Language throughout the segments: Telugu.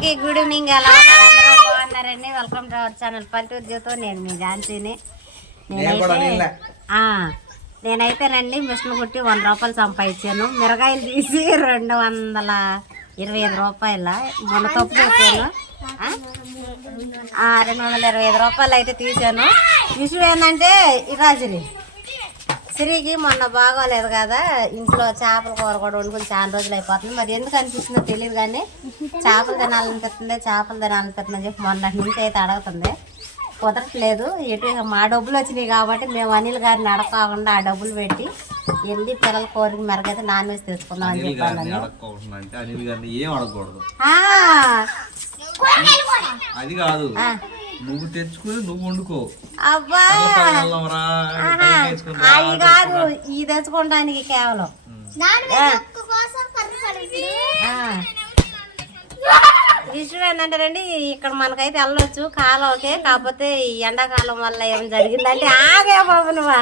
అందరికీ గుడ్ ఈవినింగ్ ఎలా బాగున్నారండి. వెల్కమ్ టు అవర్ ఛానల్ పల్లెటూరు జీవితం నేను మీ ఝాన్సీని. నేనైతే నేనైతేనండి మిషన్ కుట్టి వంద రూపాయలు సంపాదించాను. మిరగాయలు తీసి రెండు వందల ఇరవై ఐదు రూపాయల మొన్న తప్పు? ఆ, రెండు వందల ఇరవై ఐదు రూపాయలు అయితే తీసాను విషయం ఏంటంటే ఇరాజుని సిరికి మొన్న బాగోలేదు కదా. ఇంట్లో చేపల కూర కూడా వండుకుని చాలా రోజులు అయిపోతుంది. మరి ఎందుకు అనిపిస్తుందో తెలియదు కానీ చేపలు తినాలనిపిస్తుంది చేపలు తినాలనిపిస్తుంది అని చెప్పి మొన్న నుంచి అయితే అడుగుతుంది. కుదరట్లేదు. ఎటు మా డబ్బులు వచ్చినాయి కాబట్టి మేము అనిల్ గారిని అడగకుండా ఆ డబ్బులు పెట్టి వెళ్ళి పిల్లల కోరిక మెరగైతే నాన్ వెజ్ తెచ్చుకుందాం అని చెప్పాను అది కాదు. నువ్వు తెచ్చుకుని నువ్వు వండుకో. అబ్బా! కాదు ఇది తెచ్చుకోవడానికి కేవలం. విషయం ఏంటంటే రండి ఇక్కడ మనకైతే వెళ్ళొచ్చు కాలువకే కాకపోతే ఈ ఎండాకాలం వల్ల ఏం జరిగిందంటే ఆగే బాబు నువ్వా.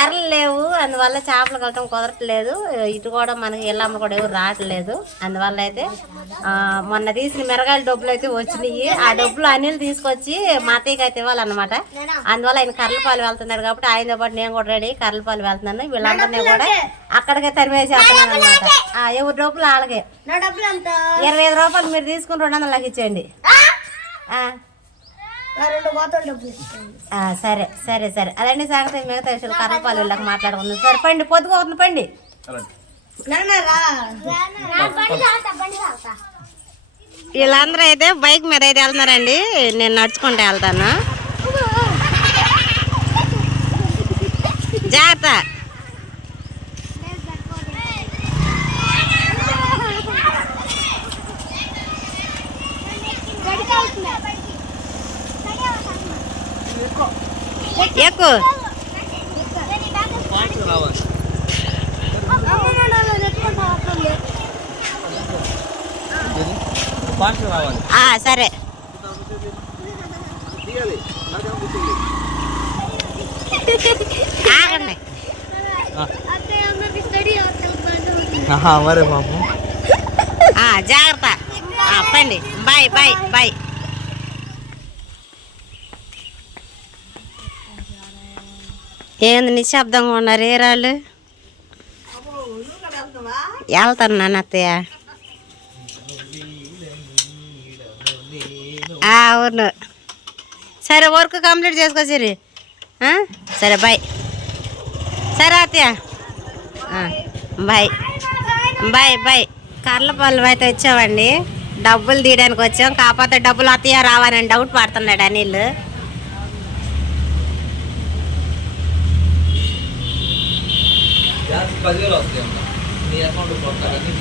ఎర్రలు లేవు అందువల్ల చేపలు కలటం కుదరట్లేదు. ఇటు కూడా మనకి ఇళ్ళమ్మ కూడా ఎవరు రావట్లేదు. అందువల్ల అయితే మొన్న తీసిన మిరగాయల డబ్బులు అయితే వచ్చినాయి. ఆ డబ్బులు అనిల్ తీసుకొచ్చి మా అత్తయ్యకి అయితే ఇవ్వాలన్నమాట. అందువల్ల ఆయన కర్లపాలు వెళ్తున్నాడు కాబట్టి ఆయనతో పాటు నేను కూడా రెడీ కర్లపాలు వెళ్తున్నాను. వీళ్ళందరినీ కూడా అక్కడికే తరిమేసేస్తున్నాను అనమాట ఎవరి డబ్బులు ఎంత? ఇరవై ఐదు రూపాయలు మీరు తీసుకుని రెండు వందలకి ఇచ్చేయండి. సరే సరే సరే. అదండి సంగతి మిగతా విషయాలు కర్రపాలు వీళ్ళకి మాట్లాడుకుందాం సరే పండి పొద్దుకోతుంది పండి. వీళ్ళందరూ అయితే బైక్ మీద అయితే వెళ్తున్నారండి. నేను నడుచుకుంటూ వెళ్తాను. జాగ్రత్త. ఆ, సరే. ఆగండి. మరే ఆ, జాగ్రత్త. పండి బాయ్ బాయ్ బాయ్. ఏంది నిశ్శబ్దంగా ఉన్నారు? ఏ రాళ్ళు? వెళ్తాను నాన్న అత్తయ్య. అవును సరే వర్క్ కంప్లీట్ చేసుకో సిరి. సరే బాయ్. సరే అత్తయ్య. ఆ, బాయ్. Bye bye. కర్లపల్లి అయితే వచ్చామండి డబ్బులు తీయడానికి వచ్చాం. కాకపోతే డబ్బులు అత్తయ్య రావాలని డౌట్ పడుతున్నాడు అనిల్ పదివేలు వస్తాయి అమ్మా. అకౌంట్ కొడతారని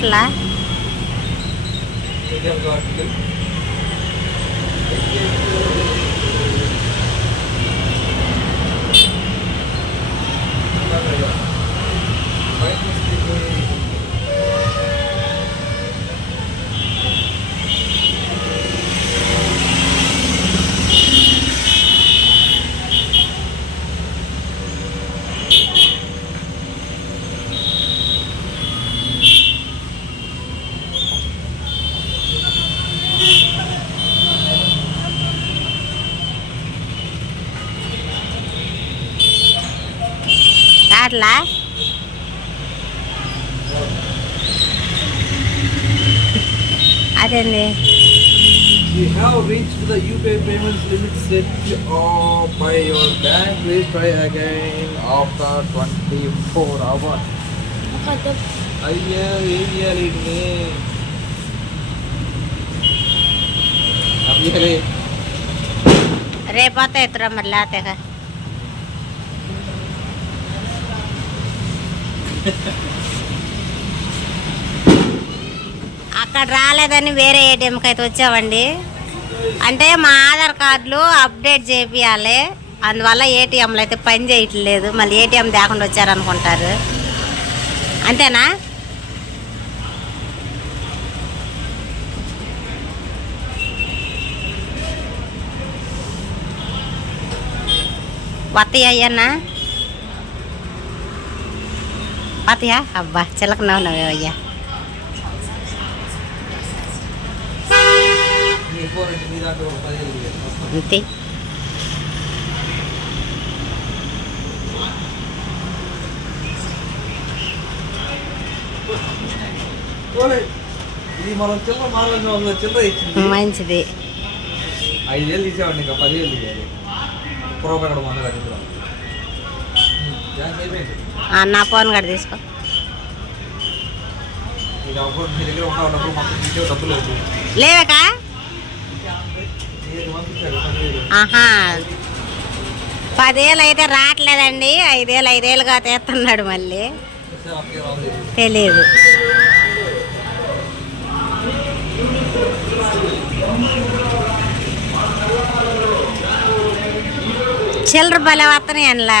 ఆ, ఆ. అవట్లా ఏటీఎం కార్డుకి రావట్లా అదేంది We have reached the UPI payments limit set uh, by your bank. Please try again after 24 hours. అయ్యా ఏం చేయాలి వీటిని అయ్యలే రేపు వస్తా ఎత్తురా మరి లేతేగా అక్కడ రాలేదని వేరే ఏటీఎంకి అయితే వచ్చామండి. అంటే మా ఆధార్ కార్డులు అప్డేట్ చేపియాలి. అందువల్ల ఏటీఎంలు అయితే పని చేయట్లేదు. మళ్ళీ ఏటీఎం లేకుండా వచ్చారనుకుంటారు. అంతేనా? వత్తయ్య వత్తయ్యా అబ్బా చిలకన ఉన్నావే అయ్యా నీ ఫోన్ అంటే నీ దాంట్లో ఒక పదివేలు ఇవ్వాలి. అంతే మంచిది ఐదు వేలు తీసేవాడిని ఇంకా పదివేలు తీయాలి. మంద కట్టించడం అయిపోయింది ఆ, నా ఫోన్ కూడా తీసుకో. లేవకా? ఆహా. పదేళ్ళు అయితే రావట్లేదండి. ఐదేళ్ళు ఐదేళ్ళుగా తీస్తున్నాడు మళ్ళీ. తెలియదు చిల్లర భలే వస్తున్నాయి అందులో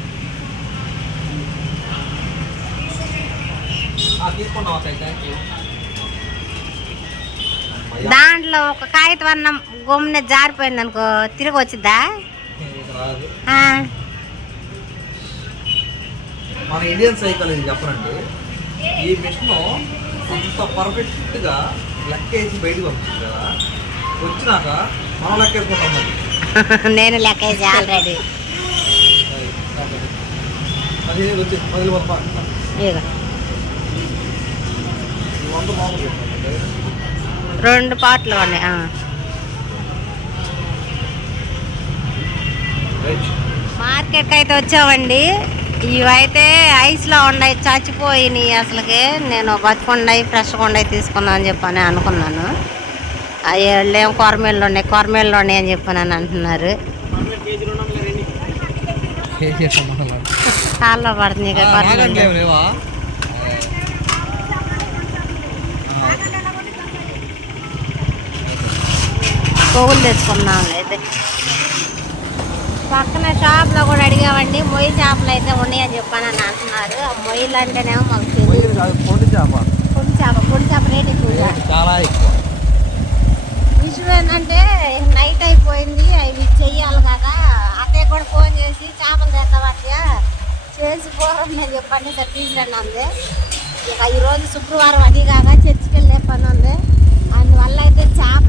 తీసుకున్నాం అక్కడ థ్యాంక్ యూ దాంట్లో ఒక కాగితం అన్నం గమ్మున జారిపోయింది అనుకో తిరిగి వచ్చిద్దా? మన ఇండియన్ సైకాలజీ చెప్పనండి. ఈ మిషన్ అంత పర్ఫెక్ట్గా లెక్కేసి బయటికి పంపిస్తుంది కదా. వచ్చినాక మనం లెక్కేసుకుంటాం మరి. నేను లెక్కేసి ఆల్రెడీ. అది వచ్చి మొదలు పంప రెండు పాటలు ఉన్నాయి మార్కెట్కి అయితే వచ్చామండి. ఇవైతే ఐస్లో ఉన్నాయి చచ్చిపోయినాయి అసలుకి. నేను బతుకుండాయి ఫ్రెష్గా ఉన్నాయి తీసుకుందాం అని చెప్పని అనుకున్నాను. అవి ఏం కొరమేళ్ళు ఉన్నాయి కొరమేళ్ళు ఉన్నాయి అని చెప్పని అంటున్నారు. కాల్లో పడుతుంది ఇక పువ్వులు తెచ్చుకున్నాం అయితే. పక్కన షాప్లో కూడా అడిగామండి మొయ్యి చేపలు అయితే ఉన్నాయని చెప్పాను అని అంటున్నారు. మొయ్యలు అంటేనేమో మాకు పొడి చేప. పొడి చేప పొడి చేప రేట్ ఎక్కువ. చాలా ఎక్కువ. విషయం ఏంటంటే నైట్ అయిపోయింది అవి చెయ్యాలి కదా. అత్తయ్య కూడా ఫోన్ చేసి చేపలు అత్తయ్య? చేసి పూర్వం నేను చెప్పండి సార్ తీసుకురండి అంది ఇక ఈరోజు శుక్రవారం అది కాక చర్చికి వెళ్ళే పని ఉంది.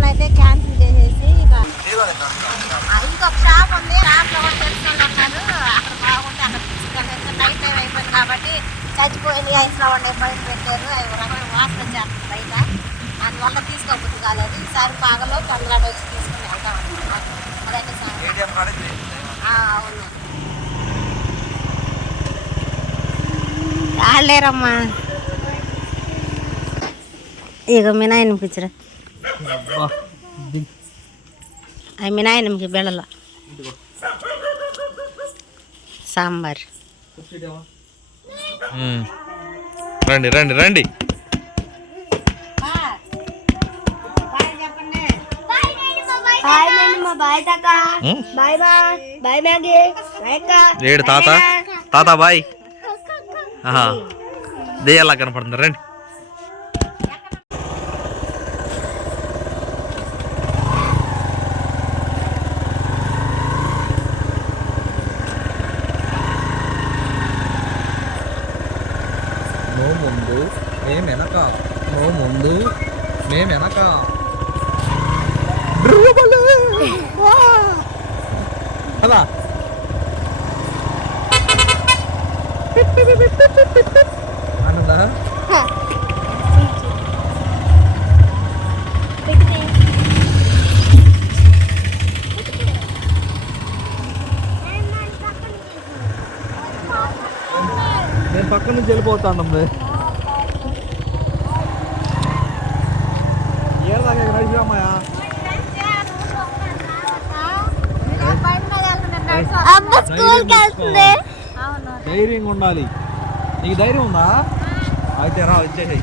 చేపలు అయితే క్యాన్సిల్ చేసేసి ఇక ఇంకొక షాప్ ఉంది. షాప్లో కూడా తెలిసిన వాళ్ళు ఉన్నారు. అక్కడ బాగుంటే అక్కడ నైట్ టైం అయిపోయింది కాబట్టి చచ్చిపోయింది. ఐస్లో ఉండే బయట పెట్టారు. అవి రకమైన వాసన వచ్చేస్తుంది బయట. అందువల్ల తీసుకోబుద్ధి కాలేదు. ఈసారి పాగలో తొందరగా వచ్చి తీసుకుని వెళ్తాం అదైతే సార్. అవును. రాలేరమ్మా. ఇక మీ నాయన పిచ్చరా. అవి మీ నాయనకి బెళ్ళలో సాంబార్. రండి రండి రండి. ఏడు తాత? తాత బాయ్. దెయ్యాలా కనపడుతుంది రండి నువ్వు ముందు మేము వెనక నువ్వు ముందు మేము వెనక కదా అన్నదా నేను పక్క నుంచి వెళ్ళిపోతాను ధైర్యంగా ఉండాలి. నీకు ధైర్యం ఉందా? అయితే రా వచ్చేసాయి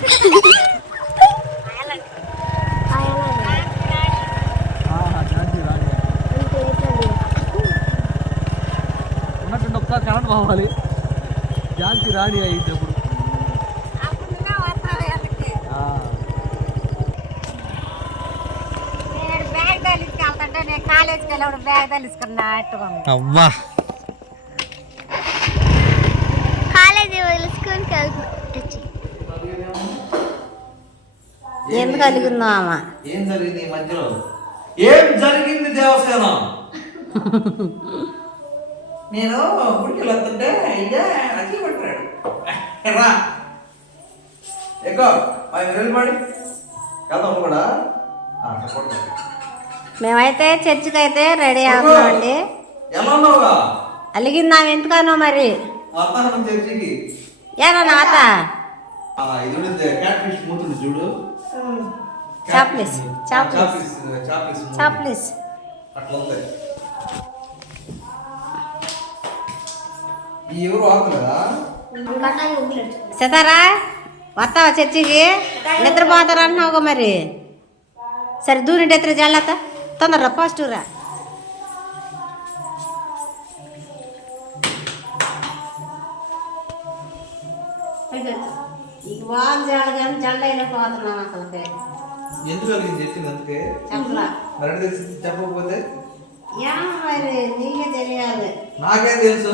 ఉన్నట్టుండి ఒక్కసారి కరెంట్ పోవాలి. ఝాన్సీ రాణి అయితే ఇప్పుడు ఆ. నేను బ్యాగ్ తగిలించుకెళ్తుంటే నేను కాలేజీకి వెళ్ళినప్పుడు బ్యాగ్ తగిలించుకున్నట్టుగా ఉంది. అవ్వా. కాలేజీ వదిలి స్కూల్కి వెళ్తుంది ఎందుకు అలిగిందో ఆమె? ఏం జరిగింది ఈ మధ్యలో? ఏం జరిగింది దేవసేన? నేను గుడికి వెళ్తుంటే పట్టాడు రా. ఎక్కువ వెళ్ళిపడి. వెళ్దాం కూడా చెప్పండి. మేమైతే చర్చికి అయితే రెడీ ఉన్నావుగా అలిగిందా ఎందుకనో మరి? ఏనా నాత? చూడు. చాప్లిస్ చాప్లిస్ చాప్లిస్ సతారా వస్తావా చర్చికి? నిద్రపోతారా అంటున్నావుగా మరి? సరే దూరింటి ఎత్తున జల్లత తొందరరా ఫస్ట్ రా. వాళ్ళు జల్ల కానీ జల్ల అయిపోతున్నాం అసలు ఎందుకు కలిగింది చెప్పింది అందుకే? చెప్పలా. మరి ఎట్లా తెలిసింది చెప్పకపోతే? యా మరి నీకే తెలియాలి. నాకేం తెలుసు?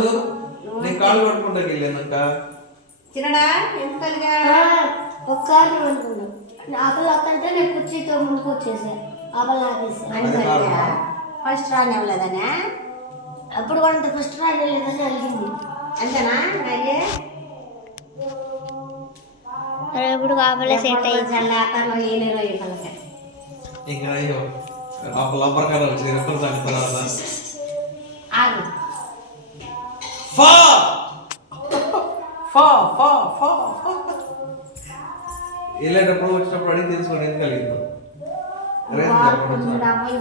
నేను కాళ్ళు పట్టుకుంటాకి వెళ్ళానంక చిన్నడా ఎందుకు కలిగా ఒక్కసారి అనుకున్నాను ఆపలు వస్తుంటే నేను కుర్చీతో ముందుకు వచ్చేసా. ఆపలు ఆపేసా అని కలిగా ఫస్ట్ రానివ్వలేదనే అప్పుడు కూడా ఫస్ట్ రాని లేదని అడిగింది అంతేనా అయ్యే ఎప్పుడు ఆపలే సెట్ అయ్యి జల్లేస్తాను ఏలేరో ఈ పలక ఇంకా అయ్యో ఆ లబ్బర్ వచ్చి రెక్కలు సాగుతా ఆగు ఫా ఫా ఫా ఫా వెళ్ళేటప్పుడు వచ్చినప్పుడు అడిగి తెలుసుకోండి ఎందుకు కలిగిందో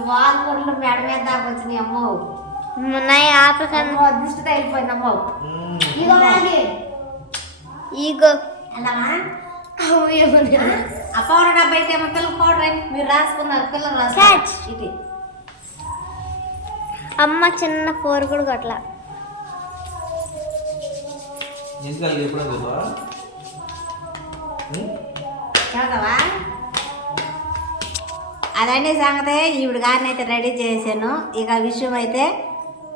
వాల్ కొట్లు మెడ మీద దాకా వచ్చినాయి అమ్మో. ఉన్నాయి అమ్మో. ఇగో. ఆ? పౌడర్ డబ్బా అయితే ఏమో పిల్లల పౌడర్ మీరు రాసుకున్నారు. పిల్లలు. ఇది అమ్మ చిన్న ఫోర్ కూడా కొట్ల ఎందుకు కలిగి ఎప్పుడో? చదవా అదండి సంగతి ఈవిడ గారిని అయితే రెడీ చేశాను. ఇక విషయం అయితే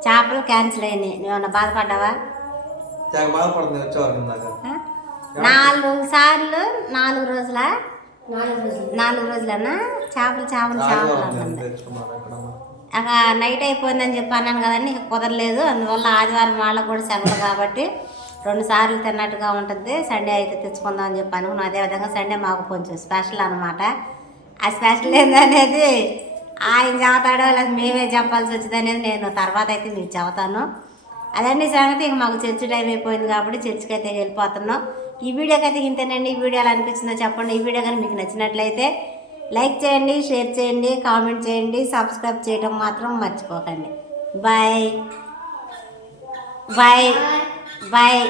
చేపలు క్యాన్సిల్ అయినాయి. నువ్వు బాధపడ్డావా? నాలుగు సార్లు నాలుగు రోజుల? నాలుగు రోజులు. నాలుగు రోజులన్నా చేపలు చేపలు చేపలు అక నైట్ అయిపోయిందని చెప్పి అన్నాను కదండి ఇక కుదరలేదు. అందువల్ల ఆదివారం వాళ్ళకు కూడా సెలవు కాబట్టి రెండు సార్లు తిన్నట్టుగా ఉంటుంది. సండే అయితే తెచ్చుకుందాం అని చెప్పి అనుకున్నాను అదేవిధంగా సండే మాకు కొంచెం స్పెషల్ అనమాట ఆ స్పెషల్ ఏందనేది ఆయన చెబుతాడో లేదా మేమే చెప్పాల్సి వచ్చింది అనేది నేను తర్వాత అయితే మీకు చెబుతాను. అదండి సంగతి ఇంక మాకు చర్చ్ టైం అయిపోయింది కాబట్టి చర్చికి అయితే వెళ్ళిపోతున్నాం. ఈ వీడియోకి అయితే ఇంతేనండి. ఈ వీడియో ఎలా అనిపించిందో చెప్పండి. ఈ వీడియో కానీ మీకు నచ్చినట్లయితే లైక్ చేయండి షేర్ చేయండి కామెంట్ చేయండి సబ్స్క్రైబ్ చేయడం మాత్రం మర్చిపోకండి. బాయ్. బాయ్. బాయ్.